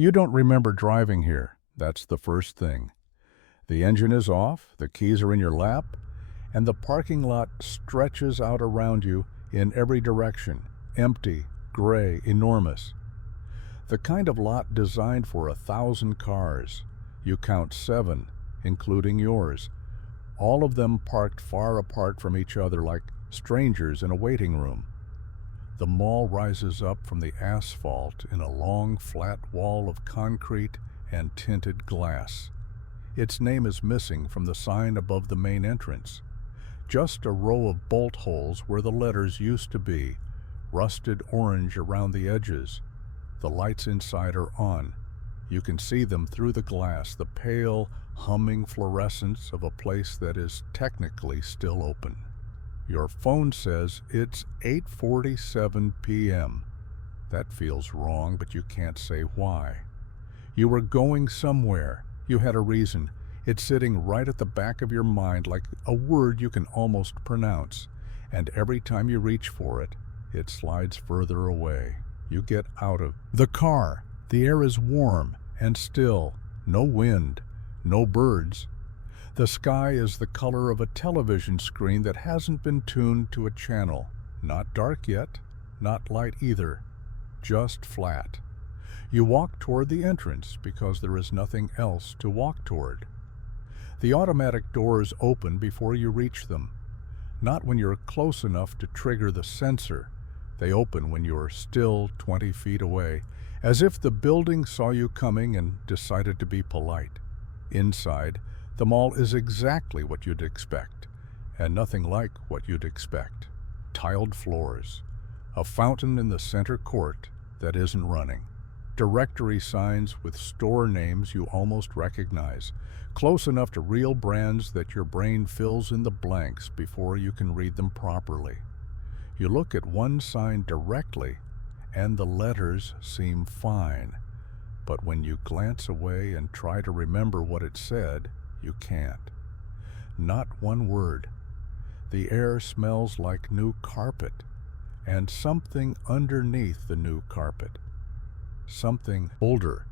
You don't remember driving here. That's the first thing. The engine is off, the keys are in your lap, and the parking lot stretches out around you in every direction, empty, gray, enormous. The kind of lot designed for 1,000 cars. You count 7, including yours, all of them parked far apart from each other like strangers in a waiting room. The mall rises up from the asphalt in a long, flat wall of concrete and tinted glass. Its name is missing from the sign above the main entrance. Just a row of bolt holes where the letters used to be, rusted orange around the edges. The lights inside are on. You can see them through the glass, the pale, humming fluorescence of a place that is technically still open. Your phone says it's 8:47 p.m. That feels wrong, but you can't say why. You were going somewhere. You had a reason. It's sitting right at the back of your mind like a word you can almost pronounce. And every time you reach for it, it slides further away. You get out of the car. The air is warm and still. No wind, no birds. The sky is the color of a television screen that hasn't been tuned to a channel. Not dark yet, not light either, just flat. You walk toward the entrance because there is nothing else to walk toward. The automatic doors open before you reach them. Not when you're close enough to trigger the sensor. They open when you're still 20 feet away, as if the building saw you coming and decided to be polite. Inside, the mall is exactly what you'd expect, and nothing like what you'd expect. Tiled floors, a fountain in the center court that isn't running, directory signs with store names you almost recognize, close enough to real brands that your brain fills in the blanks before you can read them properly. You look at one sign directly, and the letters seem fine, but when you glance away and try to remember what it said, you can't. Not one word. The air smells like new carpet, and something underneath the new carpet. Something older.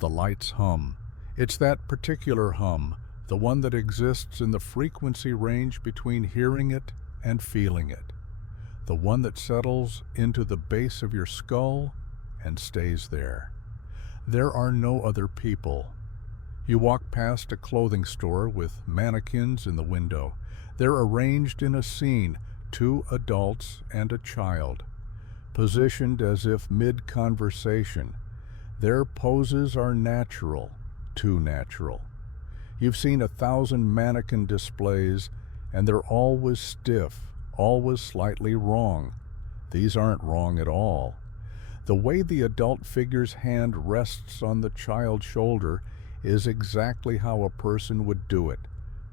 The lights hum. It's that particular hum, the one that exists in the frequency range between hearing it and feeling it. The one that settles into the base of your skull and stays there. There are no other people. You walk past a clothing store with mannequins in the window. They're arranged in a scene, 2 adults and a child, positioned as if mid-conversation. Their poses are natural, too natural. You've seen 1,000 mannequin displays, and they're always stiff, always slightly wrong. These aren't wrong at all. The way the adult figure's hand rests on the child's shoulder is exactly how a person would do it.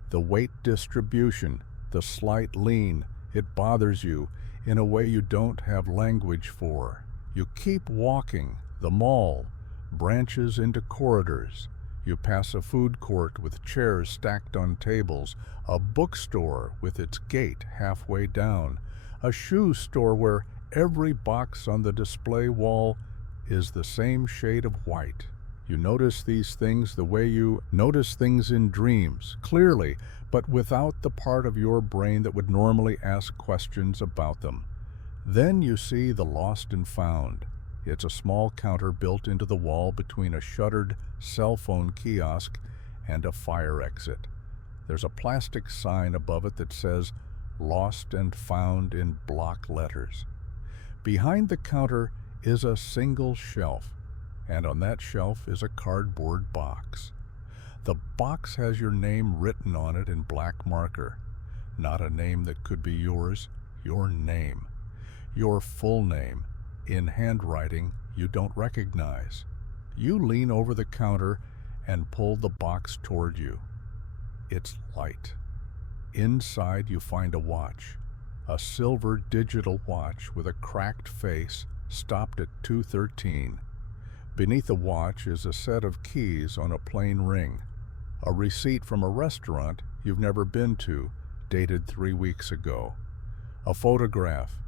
The weight distribution, the slight lean, it bothers you in a way you don't have language for. You keep walking. The mall branches into corridors. You pass a food court with chairs stacked on tables, a bookstore with its gate halfway down, a shoe store where every box on the display wall is the same shade of white. You notice these things the way you notice things in dreams, clearly, but without the part of your brain that would normally ask questions about them. Then you see the lost and found. It's a small counter built into the wall between a shuttered cell phone kiosk and a fire exit. There's a plastic sign above it that says "Lost and Found" in block letters. Behind the counter is a single shelf, and on that shelf is a cardboard box. The box has your name written on it in black marker. Not a name that could be yours, your name. Your full name, in handwriting you don't recognize. You lean over the counter and pull the box toward you. It's light. Inside you find a watch, a silver digital watch with a cracked face, stopped at 2:13. Beneath the watch is a set of keys on a plain ring, a receipt from a restaurant you've never been to, dated 3 weeks ago. A photograph.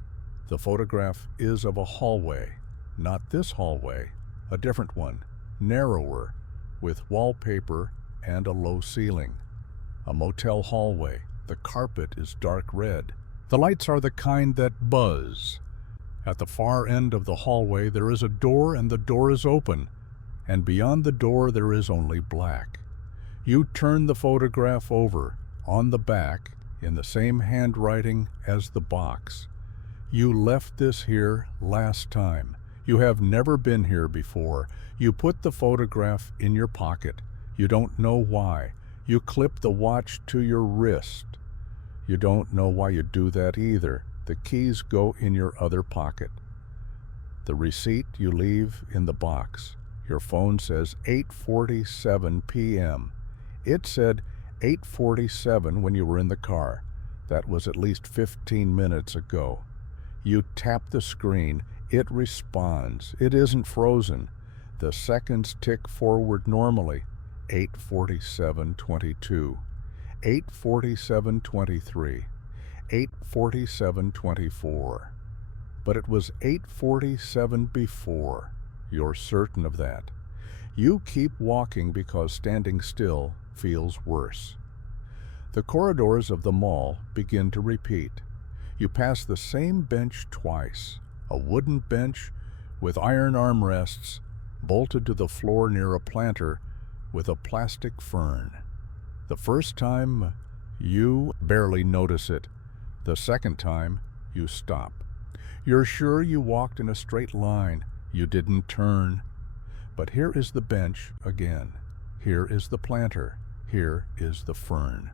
The photograph is of a hallway. Not this hallway, a different one. narrower, with wallpaper and a low ceiling. A motel hallway. The carpet is dark red. The lights are the kind that buzz. At the far end of the hallway there is a door, and the door is open, and beyond the door there is only black. You turn the photograph over, on the back, in the same handwriting as the box. You left this here last time. You have never been here before. You put the photograph in your pocket. You don't know why. You clip the watch to your wrist. You don't know why you do that either. The keys go in your other pocket. The receipt you leave in the box. Your phone says 8:47 p.m. It said 8:47 when you were in the car. That was at least 15 minutes ago. You tap the screen. It responds. It isn't frozen. The seconds tick forward normally. 8:47:22, 8:47:23, 8:47:24. But it was 8:47 before. You're certain of that. You keep walking because standing still feels worse. The corridors of the mall begin to repeat. You pass the same bench twice, a wooden bench with iron armrests bolted to the floor near a planter with a plastic fern. The first time, you barely notice it. The second time, you stop. You're sure you walked in a straight line. You didn't turn. But here is the bench again. Here is the planter. Here is the fern.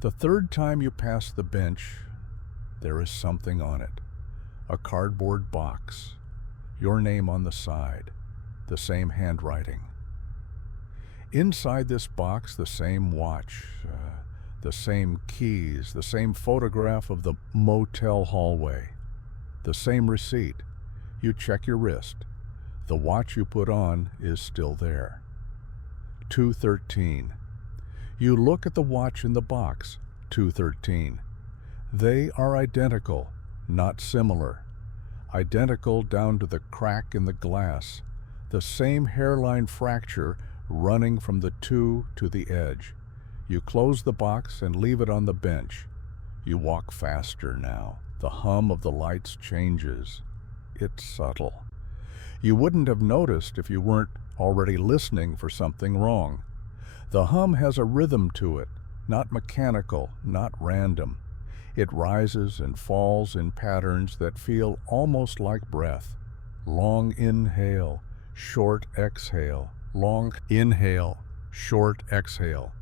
The third time you pass the bench, there is something on it. A cardboard box. Your name on the side. The same handwriting. Inside this box, the same watch, the same keys, the same photograph of the motel hallway, the same receipt. You check your wrist. The watch you put on is still there. 2:13. You look at the watch in the box. 2:13. They are identical, not similar. Identical down to the crack in the glass. The same hairline fracture running from the 2 to the edge. You close the box and leave it on the bench. You walk faster now. The hum of the lights changes. It's subtle. You wouldn't have noticed if you weren't already listening for something wrong. The hum has a rhythm to it, not mechanical, not random. It rises and falls in patterns that feel almost like breath. Long inhale, short exhale. Long inhale, short exhale.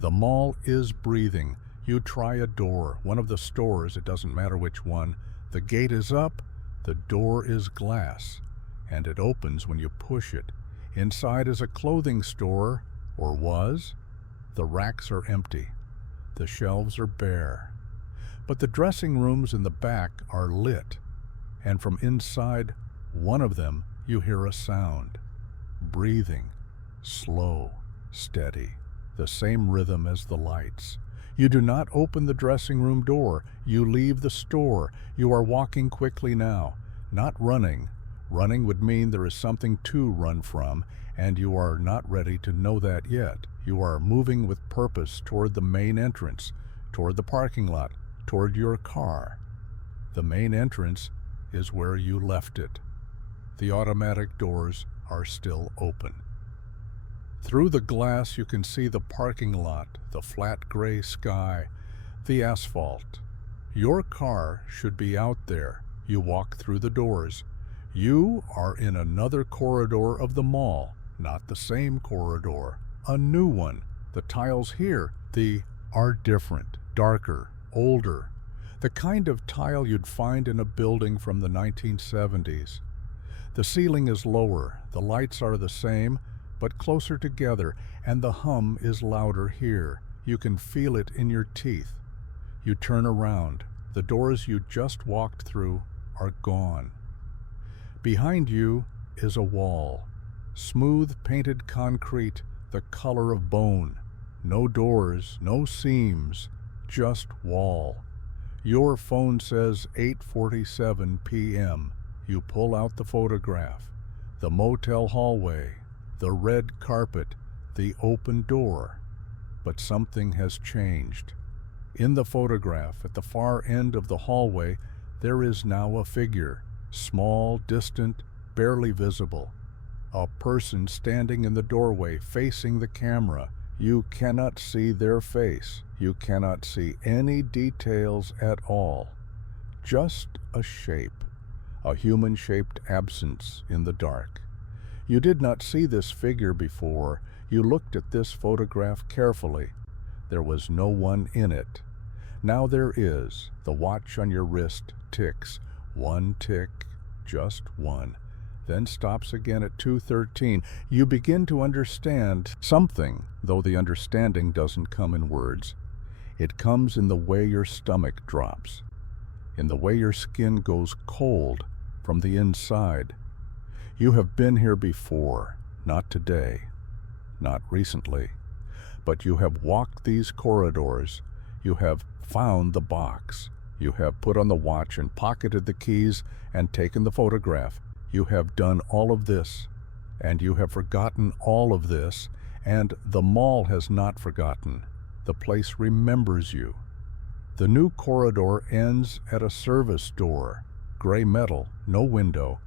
The mall is breathing. You try a door, one of the stores, it doesn't matter which one. The gate is up, the door is glass, and it opens when you push it. Inside is a clothing store, or was. The racks are empty. The shelves are bare. But the dressing rooms in the back are lit, and from inside one of them you hear a sound. Breathing. Slow, steady, the same rhythm as the lights. You do not open the dressing room door. You leave the store. You are walking quickly now, not running. Running would mean there is something to run from, and you are not ready to know that yet. You are moving with purpose toward the main entrance, toward the parking lot, toward your car. The main entrance is where you left it. The automatic doors are still open. Through the glass you can see the parking lot, the flat gray sky, the asphalt. Your car should be out there. You walk through the doors. You are in another corridor of the mall, not the same corridor, a new one. The tiles here, are different, darker, older. The kind of tile you'd find in a building from the 1970s. The ceiling is lower, the lights are the same, but closer together, and the hum is louder here. You can feel it in your teeth. You turn around. The doors you just walked through are gone. Behind you is a wall. Smooth painted concrete, the color of bone. No doors, no seams, just wall. Your phone says 8:47 p.m. You pull out the photograph. the motel hallway, the red carpet, the open door. But something has changed. In the photograph, at the far end of the hallway, there is now a figure, small, distant, barely visible. A person standing in the doorway, facing the camera. You cannot see their face. You cannot see any details at all. Just a shape, a human-shaped absence in the dark. You did not see this figure before. You looked at this photograph carefully. There was no one in it. Now there is. The watch on your wrist ticks. One tick, just one. Then stops again at 2:13. You begin to understand something, though the understanding doesn't come in words. It comes in the way your stomach drops, in the way your skin goes cold from the inside. You have been here before, not today, not recently, but you have walked these corridors. You have found the box. You have put on the watch and pocketed the keys and taken the photograph. You have done all of this, and you have forgotten all of this, and the mall has not forgotten. The place remembers you. The new corridor ends at a service door, gray metal, no window,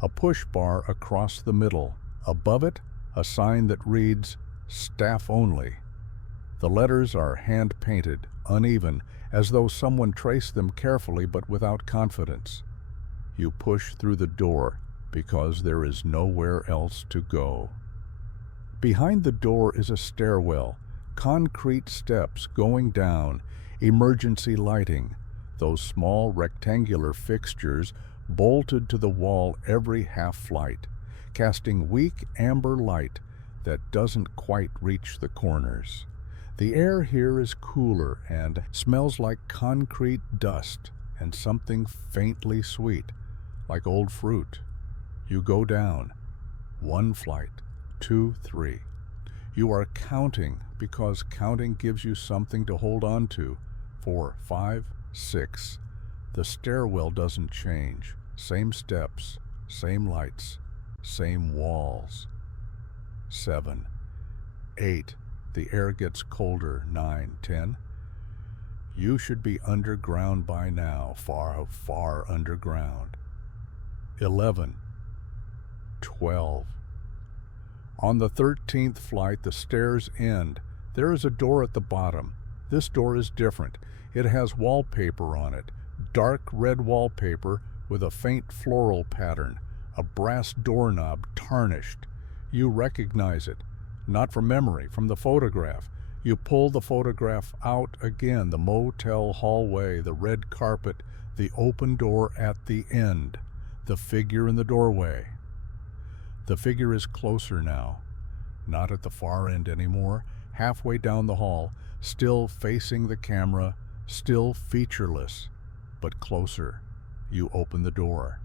a push bar across the middle. Above it, a sign that reads, "Staff Only." The letters are hand-painted, uneven, as though someone traced them carefully but without confidence. You push through the door because there is nowhere else to go. Behind the door is a stairwell, concrete steps going down, emergency lighting, those small rectangular fixtures bolted to the wall every half flight, casting weak amber light that doesn't quite reach the corners. The air here is cooler and smells like concrete dust and something faintly sweet, like old fruit. You go down. 1 flight, 2, 3. You are counting because counting gives you something to hold on to. 4, 5, 6. The stairwell doesn't change. Same steps, same lights, same walls. 7, 8. The air gets colder. 9, 10. You should be underground by now, far, far underground. 11, 12. On the 13th flight, the stairs end. There is a door at the bottom. This door is different. It has wallpaper on it, dark red wallpaper with a faint floral pattern, a brass doorknob tarnished. You recognize it, not from memory, from the photograph. You pull the photograph out again, the motel hallway, the red carpet, the open door at the end, the figure in the doorway. The figure is closer now, not at the far end anymore, halfway down the hall, still facing the camera, still featureless, but closer. You open the door.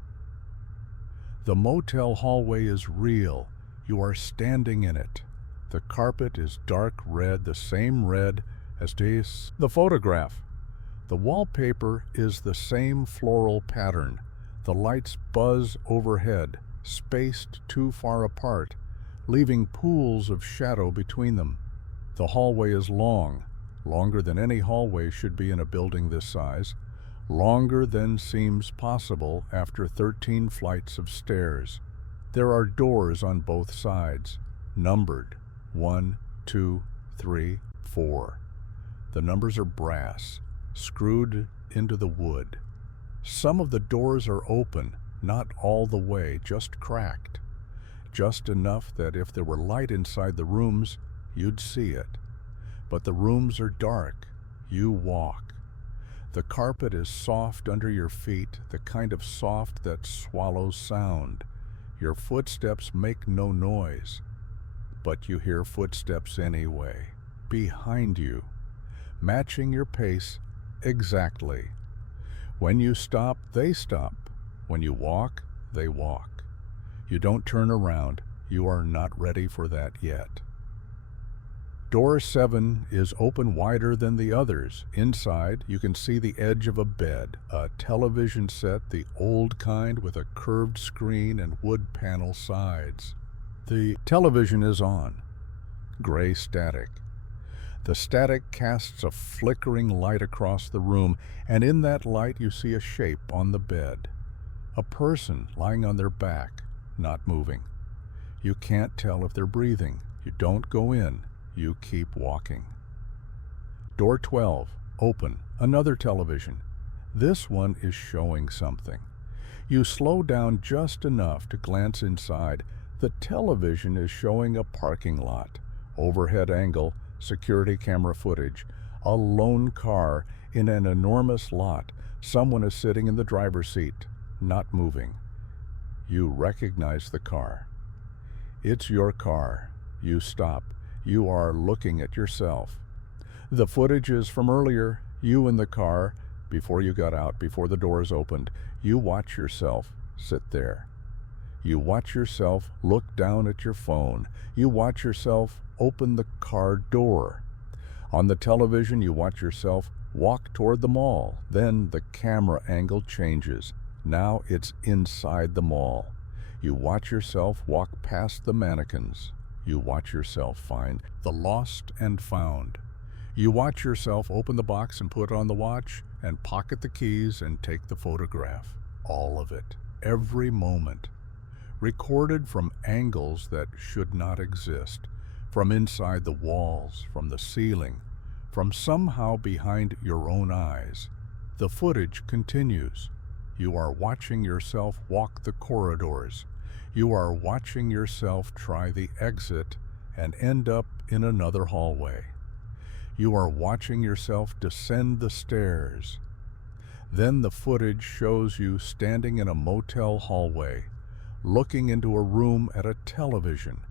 The motel hallway is real. You are standing in it. The carpet is dark red, the same red as the photograph. The wallpaper is the same floral pattern. The lights buzz overhead, spaced too far apart, leaving pools of shadow between them. The hallway is long, longer than any hallway should be in a building this size, longer than seems possible after 13 flights of stairs. There are doors on both sides, numbered 1, 2, 3, 4. The numbers are brass, screwed into the wood. Some of the doors are open, not all the way, just cracked. Just enough that if there were light inside the rooms, you'd see it. But the rooms are dark. You walk. The carpet is soft under your feet, the kind of soft that swallows sound. Your footsteps make no noise, but you hear footsteps anyway, behind you, matching your pace exactly. When you stop, they stop. When you walk, they walk. You don't turn around. You are not ready for that yet. Door 7 is open wider than the others. Inside, you can see the edge of a bed, a television set, the old kind with a curved screen and wood panel sides. The television is on. Gray static. The static casts a flickering light across the room, and in that light you see a shape on the bed. A person lying on their back, not moving. You can't tell if they're breathing. You don't go in. You keep walking. Door 12, open, another television. This one is showing something. You slow down just enough to glance inside. The television is showing a parking lot, overhead angle, security camera footage, a lone car in an enormous lot. Someone is sitting in the driver's seat, not moving. You recognize the car. It's your car. You stop. You are looking at yourself. The footage is from earlier, you in the car, before you got out, before the doors opened. You watch yourself sit there. You watch yourself look down at your phone. You watch yourself open the car door. On the television, you watch yourself walk toward the mall. Then the camera angle changes. Now it's inside the mall. You watch yourself walk past the mannequins. You watch yourself find the lost and found. You watch yourself open the box and put on the watch and pocket the keys and take the photograph. All of it, every moment, recorded from angles that should not exist, from inside the walls, from the ceiling, from somehow behind your own eyes. The footage continues. You are watching yourself walk the corridors. You are watching yourself try the exit and end up in another hallway. You are watching yourself descend the stairs. Then the footage shows you standing in a motel hallway, looking into a room at a television.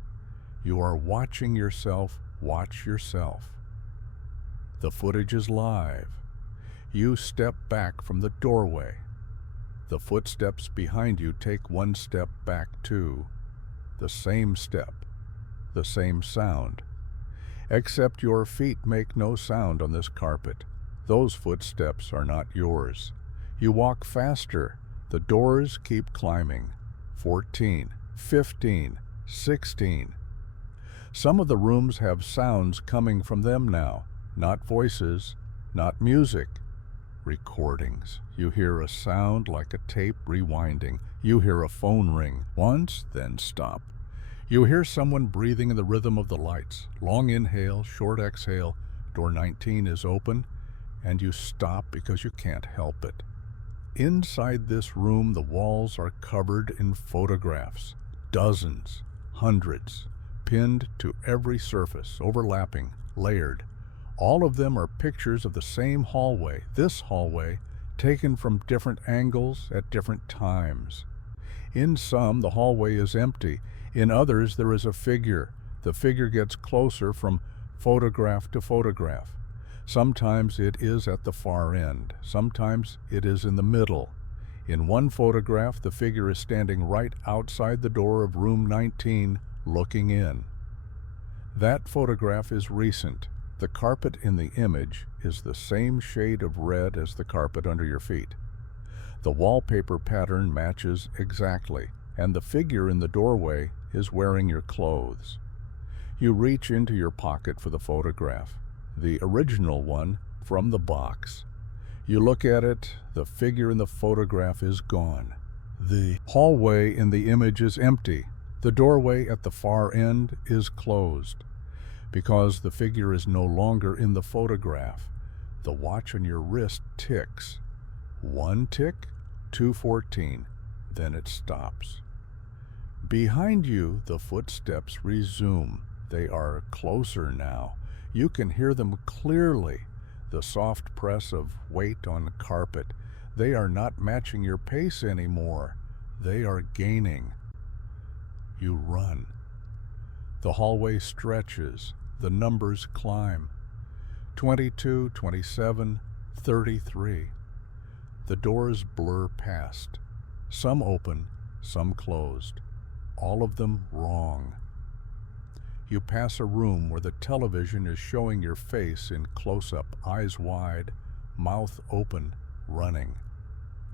You are watching yourself watch yourself. The footage is live. You step back from the doorway. The footsteps behind you take one step back too. The same step, the same sound. Except your feet make no sound on this carpet. Those footsteps are not yours. You walk faster. The doors keep climbing. 14, 15, 16. Some of the rooms have sounds coming from them now. Not voices, not music. Recordings. You hear a sound like a tape rewinding. You hear a phone ring once, then stop. You hear someone breathing in the rhythm of the lights. Long inhale, short exhale. Door 19 is open, and you stop because you can't help it. Inside this room, the walls are covered in photographs. Dozens, hundreds, pinned to every surface, overlapping, layered. All of them are pictures of the same hallway, this hallway, taken from different angles at different times. In some, the hallway is empty. In others, there is a figure. The figure gets closer from photograph to photograph. Sometimes it is at the far end. Sometimes it is in the middle. In one photograph, the figure is standing right outside the door of room 19, looking in. That photograph is recent. The carpet in the image is the same shade of red as the carpet under your feet. The wallpaper pattern matches exactly, and the figure in the doorway is wearing your clothes. You reach into your pocket for the photograph, the original one from the box. You look at it, the figure in the photograph is gone. The hallway in the image is empty. The doorway at the far end is closed. Because the figure is no longer in the photograph, the watch on your wrist ticks. 1 tick, 2:14, then it stops. Behind you, the footsteps resume. They are closer now. You can hear them clearly. The soft press of weight on carpet. They are not matching your pace anymore. They are gaining. You run. The hallway stretches. The numbers climb. 22, 27, 33. The doors blur past. Some open, some closed. All of them wrong. You pass a room where the television is showing your face in close-up, eyes wide, mouth open, running.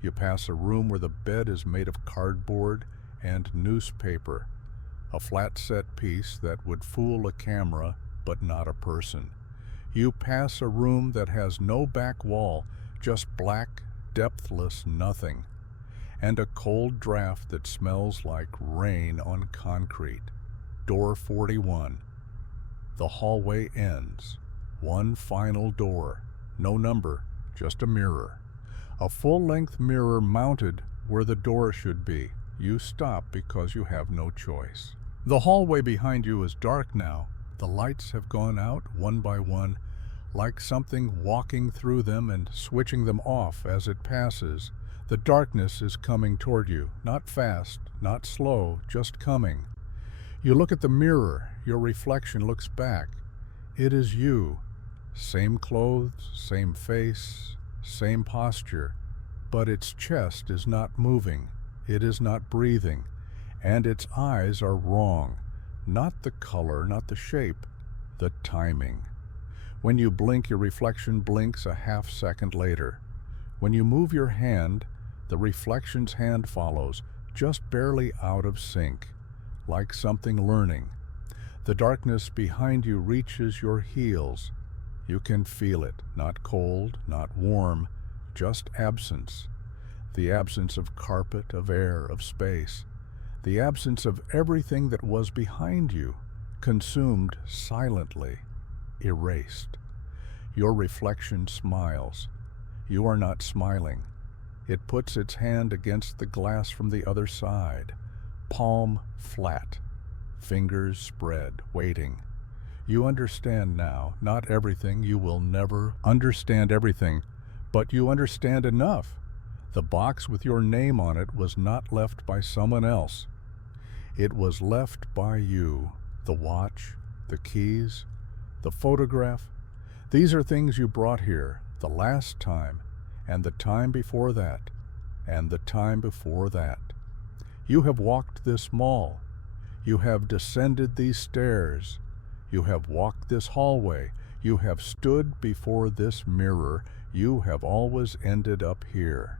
You pass a room where the bed is made of cardboard and newspaper, a flat set piece that would fool a camera but not a person. You pass a room that has no back wall, just black, depthless nothing, and a cold draft that smells like rain on concrete. Door 41. The hallway ends. One final door. No number, just a mirror. A full-length mirror mounted where the door should be. You stop because you have no choice. The hallway behind you is dark now. The lights have gone out one by one, like something walking through them and switching them off as it passes. The darkness is coming toward you, not fast, not slow, just coming. You look at the mirror, your reflection looks back. It is you. Same clothes, same face, same posture, but its chest is not moving, it is not breathing, and its eyes are wrong. Not the color, not the shape, the timing. When you blink, your reflection blinks a half second later. When you move your hand, the reflection's hand follows, just barely out of sync, like something learning. The darkness behind you reaches your heels. You can feel it, not cold, not warm, just absence. The absence of carpet, of air, of space. The absence of everything that was behind you, consumed silently, erased. Your reflection smiles. You are not smiling. It puts its hand against the glass from the other side, palm flat, fingers spread, waiting. You understand now, not everything, you will never understand everything, but you understand enough. The box with your name on it was not left by someone else. It was left by you. The watch, the keys, the photograph. These are things you brought here the last time, and the time before that, and the time before that. You have walked this mall. You have descended these stairs. You have walked this hallway. You have stood before this mirror. You have always ended up here.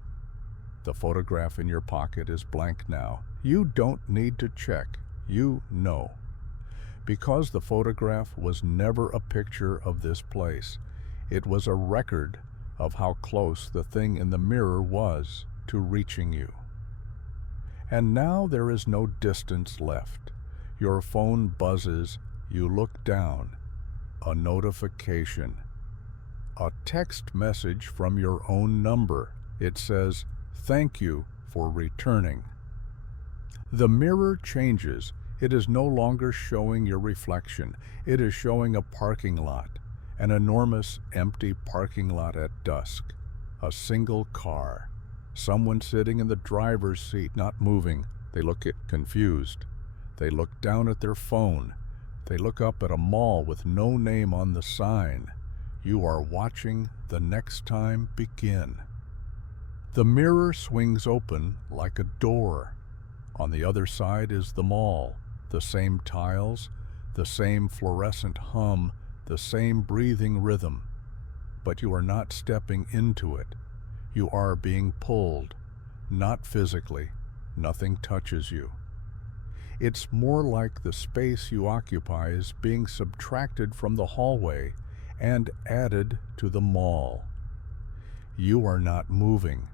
The photograph in your pocket is blank now. You don't need to check. You know. Because the photograph was never a picture of this place. It was a record of how close the thing in the mirror was to reaching you. And now there is no distance left. Your phone buzzes. You look down. A notification. A text message from your own number. It says, "Thank you for returning." The mirror changes. It is no longer showing your reflection. It is showing a parking lot, an enormous empty parking lot at dusk. A single car. Someone sitting in the driver's seat, not moving. They look confused. They look down at their phone. They look up at a mall with no name on the sign. You are watching the next time begin. The mirror swings open like a door. On the other side is the mall, the same tiles, the same fluorescent hum, the same breathing rhythm. But you are not stepping into it. You are being pulled, not physically. Nothing touches you. It's more like the space you occupy is being subtracted from the hallway and added to the mall. You are not moving.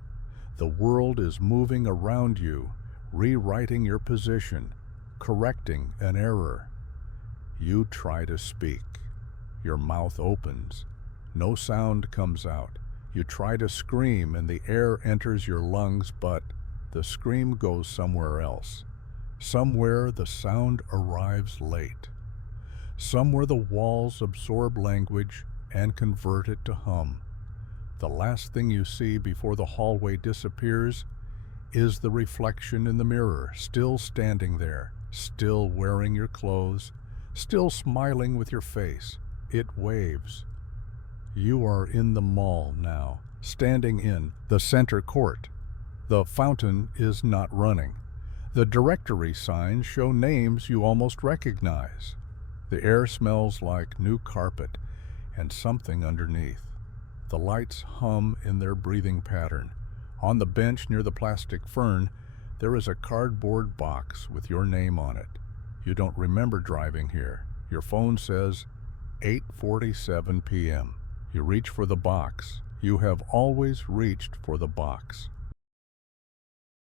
The world is moving around you, rewriting your position, correcting an error. You try to speak. Your mouth opens. No sound comes out. You try to scream and the air enters your lungs, but the scream goes somewhere else. Somewhere the sound arrives late. Somewhere the walls absorb language and convert it to hum. The last thing you see before the hallway disappears is the reflection in the mirror, still standing there, still wearing your clothes, still smiling with your face. It waves. You are in the mall now, standing in the center court. The fountain is not running. The directory signs show names you almost recognize. The air smells like new carpet and something underneath. The lights hum in their breathing pattern. On the bench near the plastic fern, there is a cardboard box with your name on it. You don't remember driving here. Your phone says 8:47 p.m. You reach for the box. You have always reached for the box.